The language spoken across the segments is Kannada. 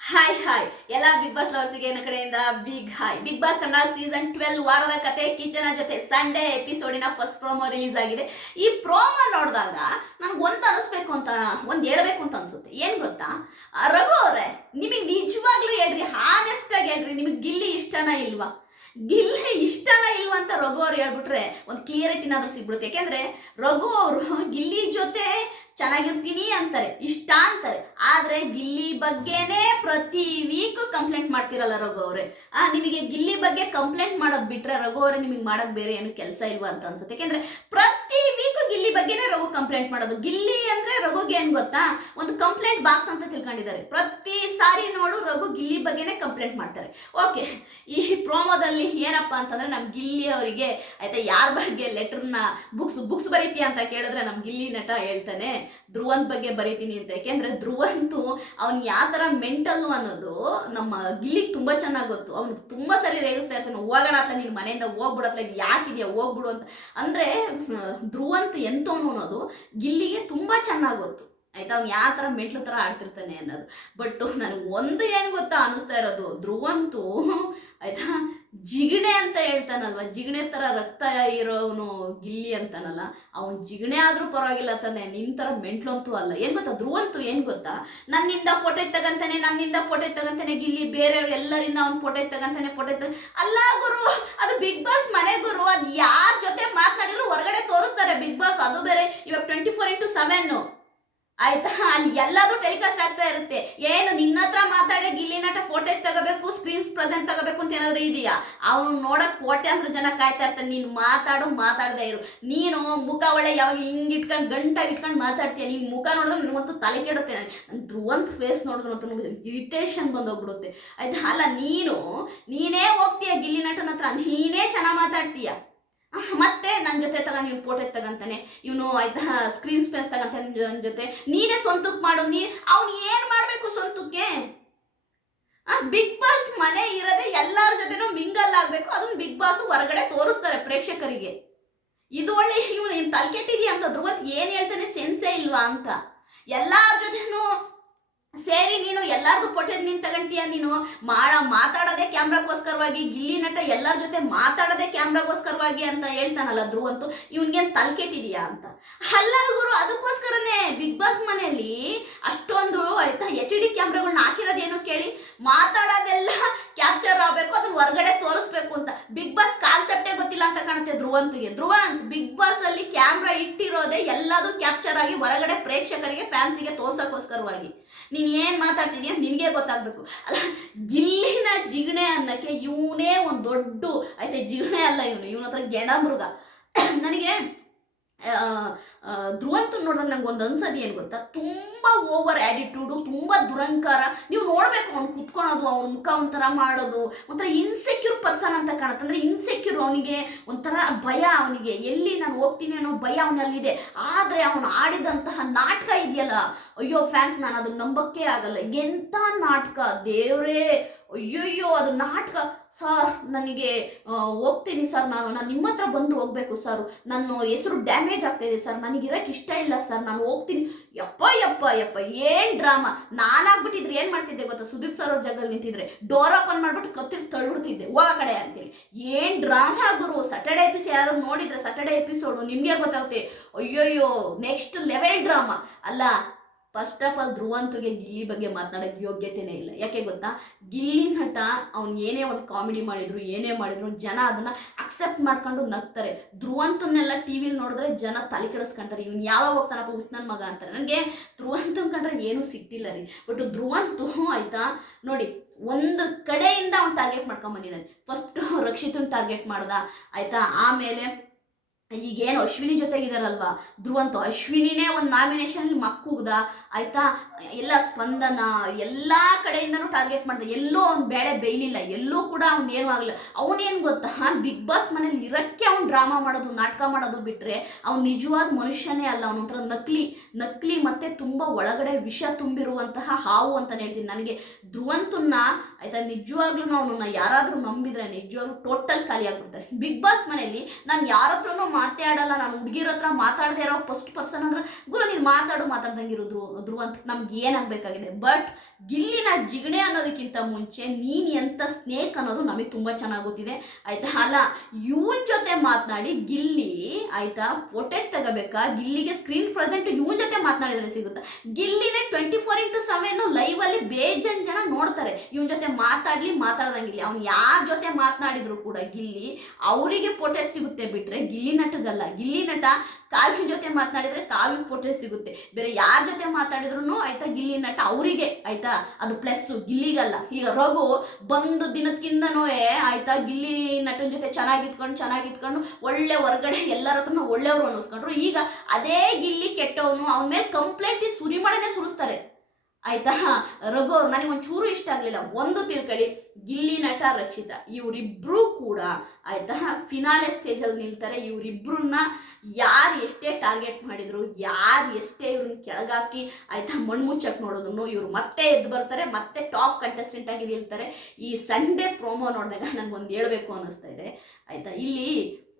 ಹಾಯ್ ಎಲ್ಲ ಬಿಗ್ ಬಾಸ್ ಲವರ್ಸಿಗೆ ನನ್ನ ಕಡೆಯಿಂದ big hi. Big boss Kannada season 12 ವಾರದ ಕತೆ ಕಿಚನ ಜೊತೆ ಸಂಡೇ ಎಪಿಸೋಡಿನ ಫಸ್ಟ್ ಪ್ರೋಮೋ ರಿಲೀಸ್ ಆಗಿದೆ. ಈ ಪ್ರೋಮೋ ನೋಡಿದಾಗ ನನಗೆ ಒಂದು ಅನಿಸ್ಬೇಕು ಅಂತ ಒಂದು ಹೇಳ್ಬೇಕು ಅಂತ ಅನ್ಸುತ್ತೆ. ಏನು ಗೊತ್ತಾ, ರಘು ಅವರೇ, ನಿಮಗೆ ನಿಜವಾಗ್ಲೂ ಹೇಳ್ರಿ, ಹಾನೆಸ್ಟ್ ಆಗಿ ಹೇಳ್ರಿ, ನಿಮಗೆ ಗಿಲ್ಲಿ ಇಷ್ಟನಾ ಇಲ್ವಾ? ಗಿಲ್ಲಿ ಇಷ್ಟನಾ ಇಲ್ವಾ ಅಂತ ರಘು ಅವ್ರು ಹೇಳ್ಬಿಟ್ರೆ ಒಂದು ಕ್ಲಿಯರಿಟಿನಾದ್ರೂ ಸಿಗ್ಬಿಡುತ್ತೆ. ಯಾಕೆಂದ್ರೆ ರಘು ಅವರು ಗಿಲ್ಲಿ ಜೊತೆ ಚೆನ್ನಾಗಿರ್ತೀನಿ ಅಂತಾರೆ, ಇಷ್ಟ ಅಂತಾರೆ, ಆದ್ರೆ ಗಿಲ್ಲಿ ಬಗ್ಗೆನೇ ಪ್ರತಿ ವೀಕ್ ಕಂಪ್ಲೇಂಟ್ ಮಾಡ್ತಿರಲ್ಲ ರಘು ಅವರೇ. ನಿಮಗೆ ಗಿಲ್ಲಿ ಬಗ್ಗೆ ಕಂಪ್ಲೇಂಟ್ ಮಾಡೋದು ಬಿಟ್ರೆ ರಘು ಅವರೇ ನಿಮಗೆ ಮಾಡಕ್ ಬೇರೆ ಏನು ಕೆಲಸ ಇಲ್ವಾ ಅಂತ ಅನ್ಸುತ್ತೆ. ಯಾಕೆಂದ್ರೆ ಪ್ರತಿ ವೀಕ್ ಗಿಲ್ಲಿ ಬಗ್ಗೆನೇ ರಘು ಕಂಪ್ಲೇಂಟ್ ಮಾಡೋದು. ಗಿಲ್ಲಿ ಅಂದ್ರೆ ರಘುಗೆ ಏನ್ ಗೊತ್ತಾ, ಒಂದು ಕಂಪ್ಲೇಂಟ್ ಬಾಕ್ಸ್ ಅಂತ ತಿಳ್ಕೊಂಡಿದ್ದಾರೆ. ಪ್ರತಿ ಸಾರಿ ನೋಡು ರಘು ಗಿಲ್ಲಿ ಬಗ್ಗೆನೇ ಕಂಪ್ಲೇಂಟ್ ಮಾಡ್ತಾರೆ. ಓಕೆ, ಈ ಪ್ರೋಮೋದಲ್ಲಿ ಏನಪ್ಪಾ ಅಂತಂದ್ರೆ ನಮ್ ಗಿಲ್ಲಿ ಅವರಿಗೆ ಆಯ್ತಾ, ಯಾರ ಬಗ್ಗೆ ಲೆಟರ್ನ ಬುಕ್ಸ್ ಬರೀತಿ ಅಂತ ಕೇಳಿದ್ರೆ ನಮ್ ಗಿಲ್ಲಿ ನಟ ಹೇಳ್ತಾನೆ ಧ್ರುವಂತ್ ಬಗ್ಗೆ ಬರೀತೀನಿ ಅಂತ. ಯಾಕೆಂದ್ರೆ ಧ್ರುವಂತು ಅವ್ನು ಯಾವ ತರ ಮೆಂಟಲ್ ಅನ್ನೋದು ನಮ್ಮ ಗಿಲ್ಲಿಗೆ ತುಂಬಾ ಚೆನ್ನಾಗಿ ಗೊತ್ತು. ಅವ್ನು ತುಂಬಾ ಸರಿ ರೇಗಿಸ್ತಾ ಇರ್ತಾನೆ, ಹೋಗೋಣ ಅತ್ಲ ನಿನ್ ಮನೆಯಿಂದ ಹೋಗ್ಬಿಡತ್ಲ, ಯಾಕಿದ್ಯಾ ಹೋಗ್ಬಿಡು ಅಂತ. ಅಂದ್ರೆ ಧ್ರುವಂತ್ ಎಂತವನು ಅನ್ನೋದು ಗಿಲ್ಲಿಗೆ ತುಂಬಾ ಚೆನ್ನಾಗಿ ಗೊತ್ತು ಆಯ್ತಾ, ಅವ್ನು ಯಾವ ತರ ಮೆಂಟ್ಲು ತರ ಆಡ್ತಿರ್ತಾನೆ ಅನ್ನೋದು. ಬಟ್ ನನಗೆ ಒಂದು ಏನು ಗೊತ್ತಾ ಅನಿಸ್ತಾ ಇರೋದು, ಧ್ರುವಂತು ಆಯ್ತಾ ಜಿಗಣೆ ಅಂತ ಹೇಳ್ತಾನಲ್ವ, ಜಿಗಣೆ ತರ ರಕ್ತ ಇರೋನು ಗಿಲ್ಲಿ ಅಂತಾನಲ್ಲ, ಅವನ್ ಜಿಗಣೆ ಆದ್ರೂ ಪರವಾಗಿಲ್ಲ ತಾನೆ, ನಿನ್ ತರ ಮೆಂಟ್ಲಂತೂ ಅಲ್ಲ. ಏನ್ ಗೊತ್ತಾ ಧ್ರುವಂತು, ಏನ್ ಗೊತ್ತಾ, ನನ್ನಿಂದ ಫೋಟೋ ತಗಂತಾನೆ ಗಿಲ್ಲಿ, ಬೇರೆಯವ್ರು ಎಲ್ಲರಿಂದ ಅವ್ನು ಫೋಟೋ ಅಲ್ಲ ಗುರು, ಅದು ಬಿಗ್ ಬಾಸ್ ಮನೆ ಗುರು, ಅದು ಯಾರ ಜೊತೆ ಮಾತನಾಡಿದ್ರು ಹೊರಗಡೆ ತೋರಿಸ್ತಾರೆ ಬಿಗ್ ಬಾಸ್. ಅದು ಬೇರೆ ಇವಾಗ 24/7 ಆಯ್ತಾ, ಅಲ್ಲಿ ಎಲ್ಲದೂ ಟೆಲಿಕಾಸ್ಟ್ ಆಗ್ತಾ ಇರುತ್ತೆ. ಏನು ನಿನ್ನ ಹತ್ರ ಮಾತಾಡಿ ಗಿಲ್ಲಿ ನಟ ಫೋಟೋ ತಗೋಬೇಕು, ಸ್ಕ್ರೀನ್ಸ್ ಪ್ರೆಸೆಂಟ್ ತಗೋಬೇಕು ಅಂತ ಏನಾದ್ರು ಇದೆಯಾ? ಅವನು ನೋಡಕ್ ಕೋಟ್ಯಾಂತರ ಜನ ಕಾಯ್ತಾ ಇರ್ತಾನೆ. ನೀನು ಮಾತಾಡದೇ ಇರು. ನೀನು ಮುಖ ಒಳ್ಳೆ ಯಾವಾಗ ಹಿಂಗ್ ಇಟ್ಕೊಂಡು ಗಂಟಾಗಿ ಇಟ್ಕೊಂಡು ಮಾತಾಡ್ತೀಯ, ನೀನ್ ಮುಖ ನೋಡಿದ್ರೆ ನನಗಂತೂ ತಲೆ ಕೆಡುತ್ತೆ. ಧ್ರುವಂತ್ ಫೇಸ್ ನೋಡಿದ್ರೆ ಇರಿಟೇಷನ್ ಬಂದೋಗ್ಬಿಡುತ್ತೆ ಆಯ್ತಾ. ಅಲ್ಲ, ನೀನೇ ಹೋಗ್ತೀಯ ಗಿಲ್ಲಿ ನಟನ ಹತ್ರ, ನೀನೇ ಚೆನ್ನಾಗಿ ಮಾತಾಡ್ತೀಯ, ಮತ್ತೆ ನನ್ನ ಜೊತೆ ನೀವು ಫೋಟೋ ತಗಂತಾನೆ, ಇವನು ಆಯ್ತಾ ಸ್ಕ್ರೀನ್ ಸ್ಪೇಸ್ ತಗಂತಾನೆ ನನ್ನ ಜೊತೆ, ನೀನೇ ಸ್ವಂತಕ್ಕೆ ಮಾಡು. ಅವ್ನು ಏನ್ ಮಾಡ್ಬೇಕು ಸ್ವಂತಕ್ಕೆ? ಬಿಗ್ ಬಾಸ್ ಮನೆ ಇರೋದೇ ಎಲ್ಲರ ಜೊತೆನೂ ಮಿಂಗಲ್ ಆಗ್ಬೇಕು. ಅದನ್ನ ಬಿಗ್ ಬಾಸ್ ಹೊರಗಡೆ ತೋರಿಸ್ತಾರೆ ಪ್ರೇಕ್ಷಕರಿಗೆ. ಇದು ಒಳ್ಳೆ ಇವನು ತಲೆ ಕೆಟ್ಟಿದ್ಯಾ ಅಂತ ಧ್ರುವಂತ್ ಏನ್ ಹೇಳ್ತಾನೆ, ಸೆನ್ಸೇ ಇಲ್ವಾ ಅಂತ. ಎಲ್ಲಾರ ಜೊತೆನೂ ಸೇರಿ ನೀನು ಎಲ್ಲಾರ್ದು ಫೋಟೋ ನೀನು ತಗೊಂತೀಯ, ನೀನು ಮಾತಾಡೋದೇ ಕ್ಯಾಮ್ರಾಗೋಸ್ಕರವಾಗಿ, ಗಿಲ್ಲಿ ನಟ ಎಲ್ಲರ ಜೊತೆ ಮಾತಾಡೋದೇ ಕ್ಯಾಮ್ರಾಗೋಸ್ಕರವಾಗಿ ಅಂತ ಹೇಳ್ತಾನಲ್ಲ ಧ್ರುವಂತು, ಇವನ್ಗೇನು ತಲೆ ಕೆಟ್ಟಿದೀಯಾ ಅಂತ. ಅಲ್ಲ ಗುರು, ಅದಕ್ಕೋಸ್ಕರನೇ ಬಿಗ್ ಬಾಸ್ ಮನೆಯಲ್ಲಿ ಅಷ್ಟೊಂದು ಆಯ್ತಾ HD ಕ್ಯಾಮ್ರಾಗಳನ್ನ ಹಾಕಿರೋದೇನು ಕೇಳಿ, ಮಾತಾಡೋದೆಲ್ಲ ಕ್ಯಾಪ್ಚರ್ ಆಗಬೇಕು, ಅದನ್ನ ಹೊರಗಡೆ ತೋರಿಸ್ಬೇಕು ಅಂತ. ಬಿಗ್ ಬಾಸ್ ಕಾನ್ಸೆಪ್ಟೇ ಗೊತ್ತಿಲ್ಲ ಅಂತ ಕಾಣುತ್ತೆ ಧ್ರುವಂತ್ಗೆ. ಧ್ರುವಂತ್ ಬಿಗ್ ಬಾಸ್ ಅಲ್ಲಿ ಕ್ಯಾಮ್ರಾ ಇಟ್ಟಿರೋದೇ ಎಲ್ಲದೂ ಕ್ಯಾಪ್ಚರ್ ಆಗಿ ಹೊರಗಡೆ ಪ್ರೇಕ್ಷಕರಿಗೆ ಫ್ಯಾನ್ಸಿಗೆ ತೋರ್ಸಕ್ಕೋಸ್ಕರವಾಗಿ. ನೀನ್ ಏನ್ ಮಾತಾಡ್ತಿದ್ಯಾ ನಿನಗೆ ಗೊತ್ತಾಗ್ಬೇಕು. ಅಲ್ಲ, ಗಿಲ್ಲಿನ ಜಿಗಣೆ ಅನ್ನಕ್ಕೆ ಇವನೇ ಒಂದು ದೊಡ್ಡ ಆಯ್ತಾ, ಜಿಗಣೆ ಅಲ್ಲ ಇವನ ಹತ್ರ ಗೆಣ ಮೃಗ. ನನಗೆ ಧ್ರುವಂತ್ ನೋಡಿದಾಗ ನಂಗೆ ಒಂದು ಅನ್ಸೋದು ಏನು ಗೊತ್ತಾ, ತುಂಬಾ ಓವರ್ ಆ್ಯಟಿಟ್ಯೂಡು, ತುಂಬಾ ದುರಂಕಾರ. ನೀವು ನೋಡ್ಬೇಕು, ಅವ್ನು ಕುತ್ಕೊಳೋದು, ಅವ್ನ ಮುಖ ಒಂಥರ ಮಾಡೋದು, ಒಂಥರ ಇನ್ಸೆಕ್ಯೂರ್ ಪರ್ಸನ್ ಅಂತ ಕಾಣುತ್ತೆ. ಅಂದ್ರೆ ಇನ್ಸೆಕ್ಯೂರ್, ಅವನಿಗೆ ಒಂಥರ ಭಯ, ಅವನಿಗೆ ಎಲ್ಲಿ ನಾನು ಹೋಗ್ತೀನಿ ಅನ್ನೋ ಭಯ ಅವನಲ್ಲಿದೆ. ಆದ್ರೆ ಅವನು ಆಡಿದಂತಹ ನಾಟಕ ಇದೆಯಲ್ಲ, ಅಯ್ಯೋ ಫ್ಯಾನ್ಸ್, ನಾನು ಅದನ್ನ ನಂಬಕ್ಕೆ ಆಗಲ್ಲ. ಎಂಥ ನಾಟಕ ದೇವ್ರೇ, ಅಯ್ಯೋಯ್ಯೋ ಅದು ನಾಟಕ. ಸರ್ ನನಗೆ ಹೋಗ್ತೀನಿ ಸರ್, ನಾನು ನಿಮ್ಮ ಹತ್ರ ಬಂದು ಹೋಗ್ಬೇಕು ಸರ್, ನನ್ನ ಹೆಸರು ಡ್ಯಾಮೇಜ್ ಆಗ್ತಾ ಇದೆ ಸರ್, ನನಗಿರೋಕ್ಕೆ ಇಷ್ಟ ಇಲ್ಲ ಸರ್, ನಾನು ಹೋಗ್ತೀನಿ. ಯಪ್ಪ ಏನ್ ಡ್ರಾಮಾ. ನಾನಾಗ್ಬಿಟ್ಟಿದ್ರೆ ಏನ್ ಮಾಡ್ತಿದ್ದೆ ಗೊತ್ತಾ, ಸುದೀಪ್ ಸರ್ ಅವ್ರ ಜಾಗದಲ್ಲಿ ನಿಂತಿದ್ರೆ ಡೋರ್ ಓಪನ್ ಮಾಡ್ಬಿಟ್ಟು ಕತ್ತಿಟ್ಟು ತಳ್ಳಿಬಿಡ್ತಿದ್ದೆ ಹೋಗ ಕಡೆ ಅಂತೇಳಿ. ಏನ್ ಡ್ರಾಮಾ ಗುರು. ಸ್ಯಾಟರ್ಡೆ ಎಪಿಸೋಡ್ ಯಾರು ನೋಡಿದ್ರೆ, ಸ್ಯಾಟರ್ಡೆ ಎಪಿಸೋಡು ನಿಮ್ಗೆ ಗೊತ್ತಾಗುತ್ತೆ. ಅಯ್ಯೋಯ್ಯೋ ನೆಕ್ಸ್ಟ್ ಲೆವೆಲ್ ಡ್ರಾಮಾ. ಅಲ್ಲ, ಫಸ್ಟ್ ಆಫ್ ಆಲ್ ಧ್ರುವಂತ್ಗೆ ಗಿಲ್ಲಿ ಬಗ್ಗೆ ಮಾತನಾಡೋಕ್ಕೆ ಯೋಗ್ಯತೆನೇ ಇಲ್ಲ. ಯಾಕೆ ಗೊತ್ತಾ, ಗಿಲ್ಲಿ ನಟ ಅವ್ನು ಏನೇ ಒಂದು ಕಾಮಿಡಿ ಮಾಡಿದ್ರು ಜನ ಅದನ್ನ ಅಕ್ಸೆಪ್ಟ್ ಮಾಡ್ಕೊಂಡು ನಗ್ತಾರೆ. ಧ್ರುವಂತನ್ನೆಲ್ಲ ಟಿವಿಲಿ ನೋಡಿದ್ರೆ ಜನ ತಲೆ ಕೆಡಿಸ್ಕೊಂತಾರೆ, ಇವ್ನು ಯಾವಾಗ ಹೋಗ್ತಾನಪ್ಪ ಹುಚ್ಚನನ್ ಮಗ ಅಂತಾರೆ. ನನಗೆ ಧ್ರುವಂತನ್ ಕಂಡ್ರೆ ಏನೂ ಸಿಟ್ಟಿಲ್ಲ ರೀ. ಬಟ್ ಧ್ರುವಂತು ಆಯ್ತಾ ನೋಡಿ, ಒಂದು ಕಡೆಯಿಂದ ಅವ್ನು ಟಾರ್ಗೆಟ್ ಮಾಡ್ಕೊಂಡ್ ಬಂದಿದ್ದಾನೆ. ಫಸ್ಟ್ ರಕ್ಷಿತನ್ ಟಾರ್ಗೆಟ್ ಮಾಡ್ದ ಆಯ್ತಾ, ಆಮೇಲೆ ಈಗೇನು ಅಶ್ವಿನಿ ಜೊತೆಗಿದಾರಲ್ವಾ ಧ್ರುವಂತು, ಅಶ್ವಿನಿನೇ ಒಂದು ನಾಮಿನೇಷನ್ ಮಕ್ಕುಗ್ದ ಆಯ್ತಾ, ಎಲ್ಲ ಸ್ಪಂದನ ಎಲ್ಲ ಕಡೆಯಿಂದನೂ ಟಾರ್ಗೆಟ್ ಮಾಡ್ದ. ಎಲ್ಲೋ ಅವ್ನು ಬೇಳೆ ಬೇಯಲಿಲ್ಲ, ಎಲ್ಲೂ ಕೂಡ ಅವ್ನು ಏನೂ ಆಗಲಿಲ್ಲ. ಅವನೇನು ಗೊತ್ತಾ, ಬಿಗ್ ಬಾಸ್ ಮನೇಲಿ ಇರಕ್ಕೆ ಅವ್ನು ಡ್ರಾಮಾ ಮಾಡೋದು, ನಾಟಕ ಮಾಡೋದು ಬಿಟ್ರೆ ಅವ್ನು ನಿಜವಾದ ಮನುಷ್ಯನೇ ಅಲ್ಲ. ಅವನೊಂಥರ ನಕಲಿ ಮತ್ತೆ ತುಂಬ ಒಳಗಡೆ ವಿಷ ತುಂಬಿರುವಂತಹ ಹಾವು ಅಂತಾನೆ ಹೇಳ್ತೀನಿ. ನನಗೆ ಧ್ರುವಂತನ್ನ ಆಯ್ತಾ ನಿಜವಾಗ್ಲೂ ಅವನನ್ನ ಯಾರಾದರೂ ನಂಬಿದ್ರೆ ನಿಜವಾಗ್ಲೂ ಟೋಟಲ್ ಖಾಲಿ ಆಗ್ಬಿಡ್ತಾರೆ. ಬಿಗ್ ಬಾಸ್ ಮನೆಯಲ್ಲಿ ನಾನು ಯಾರ ಹತ್ರನೂ ಮಾತೇ ಆಡಲ್ಲ, ನಾನು ಹುಡುಗಿರ ಹತ್ರ ಮಾತಾಡದೇ ಇರೋ ಫಸ್ಟ್ ಪರ್ಸನ್ ಅಂದ್ರೆ ಗುರು ನೀನು ಮಾತಾಡ್ದಂಗಿರೋ ಧ್ರುವ ಅಂತ ನಮ್ಗೆ ಏನಾಗಬೇಕಾಗಿದೆ. ಬಟ್ ಗಿಲ್ಲಿನ ಜಿಗಣೆ ಅನ್ನೋದಕ್ಕಿಂತ ಮುಂಚೆ ನೀನು ಎಂಥ ಸ್ನೇಕ್ ಅನ್ನೋದು ನಮಗೆ ತುಂಬ ಚೆನ್ನಾಗಿ ಗೊತ್ತಿದೆ ಆಯ್ತಾ. ಅಲ್ಲ ಇವನ್ ಜೊತೆ ಮಾತನಾಡಿ ಗಿಲ್ಲಿ ಆಯ್ತಾ ಫೋಟೋ ತಗೋಬೇಕಾ, ಗಿಲ್ಲಿಗೆ ಸ್ಕ್ರೀನ್ ಪ್ರೆಸೆಂಟ್ ಇವನ್ ಜೊತೆ ಮಾತನಾಡಿದ್ರೆ ಸಿಗುತ್ತಾ. ಗಿಲ್ಲಿನೇ 24/7 ಲೈವಲ್ಲಿ ಬೇಜನ್ ಜನ ನೋಡ್ತಾರೆ. ಇವನ್ ಜೊತೆ ಮಾತಾಡ್ದಂಗಿಲ್ಲ. ಅವ್ನು ಯಾರ ಜೊತೆ ಮಾತನಾಡಿದ್ರು ಕೂಡ ಗಿಲ್ಲಿ ಅವರಿಗೆ ಫೋಟೋ ಸಿಗುತ್ತೆ ಬಿಟ್ರೆ ಗಿಲ್ಲಿ ನಟಗಲ್ಲ. ಗಿಲ್ಲಿ ನಟ ಕಾವ್ಯ ಜೊತೆ ಮಾತನಾಡಿದ್ರೆ ಕಾವ್ಯ ಫೋಟೋ ಸಿಗುತ್ತೆ. ಬೇರೆ ಯಾರ ಜೊತೆ ಮಾತಾಡಿದ್ರು ಆಯ್ತಾ ಗಿಲ್ಲಿ ನಟ ಅವರಿಗೆ ಆಯ್ತಾ ಅದು ಪ್ಲಸ್, ಗಿಲ್ಲಿಗಲ್ಲ. ಈಗ ರಘು ಬಂದು ದಿನಕ್ಕಿಂತನೂ ಆಯ್ತಾ ಗಿಲ್ಲಿ ನಟನ ಜೊತೆ ಚೆನ್ನಾಗಿತ್ಕೊಂಡು ಒಳ್ಳೆ ಹೊರಗಡೆ ಎಲ್ಲರ ಹತ್ರನೂ ಒಳ್ಳೆಯವರು ಅನ್ನಿಸ್ಕೊಂಡ್ರು. ಈಗ ಅದೇ ಗಿಲ್ಲಿ ಕೆಟ್ಟವನು, ಅವನ ಮೇಲೆ ಕಂಪ್ಲೇಂಟ್ ಸುರಿಮಳೆನೇ ಸುರಿಸ್ತಾರೆ ಆಯ್ತಾ. ರಘು ಅವ್ರು ನನಗೆ ಒಂಚೂರು ಇಷ್ಟ ಆಗಲಿಲ್ಲ. ಒಂದು ತಿಳ್ಕೊಳ್ಳಿ, ಗಿಲ್ಲಿ ನಟ ರಕ್ಷಿತಾ ಇವರಿಬ್ರು ಕೂಡ ಆಯ್ತಾ ಫಿನಾಲೆ ಸ್ಟೇಜಲ್ಲಿ ನಿಲ್ತಾರೆ. ಇವರಿಬ್ರನ್ನ ಯಾರು ಎಷ್ಟೇ ಟಾರ್ಗೆಟ್ ಮಾಡಿದ್ರು, ಯಾರು ಎಷ್ಟೇ ಇವ್ರನ್ನ ಕೆಳಗಾಕಿ ಆಯ್ತಾ ಮಣ್ಮುಚ್ಚಕ್ಕೆ ನೋಡೋದನ್ನು ಇವ್ರು ಮತ್ತೆ ಎದ್ದು ಬರ್ತಾರೆ, ಮತ್ತೆ ಟಾಪ್ ಕಂಟೆಸ್ಟೆಂಟ್ ಆಗಿ ನಿಲ್ತಾರೆ. ಈ ಸಂಡೇ ಪ್ರೋಮೋ ನೋಡಿದಾಗ ನನಗೊಂದು ಹೇಳ್ಬೇಕು ಅನ್ನಿಸ್ತಾ ಇದೆ ಆಯ್ತಾ. ಇಲ್ಲಿ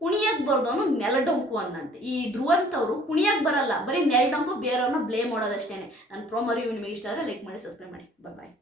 ಕುಣಿಯಕ್ಕೆ ಬರ್ದವನು ನೆಲಡೊಂಕು ಅನ್ನಂತೆ. ಈ ಧ್ರುವಂತವರು ಕುಣಿಯಕ್ಕೆ ಬರಲ್ಲ, ಬರೀ ನೆಲಡೊಂಕು ಬೇರೆಯವ್ರನ್ನ ಬ್ಲೇಮ್ ಮಾಡೋದಷ್ಟೇ. ನನ್ನ ಪ್ರೋಮೋ ರಿವ್ಯೂ ನಿಮಗೆ ಇಷ್ಟ ಆದರೆ ಲೈಕ್ ಮಾಡಿ, ಸಬ್ಸ್ಕ್ರೈಬ್ ಮಾಡಿ. ಬಾಯ್.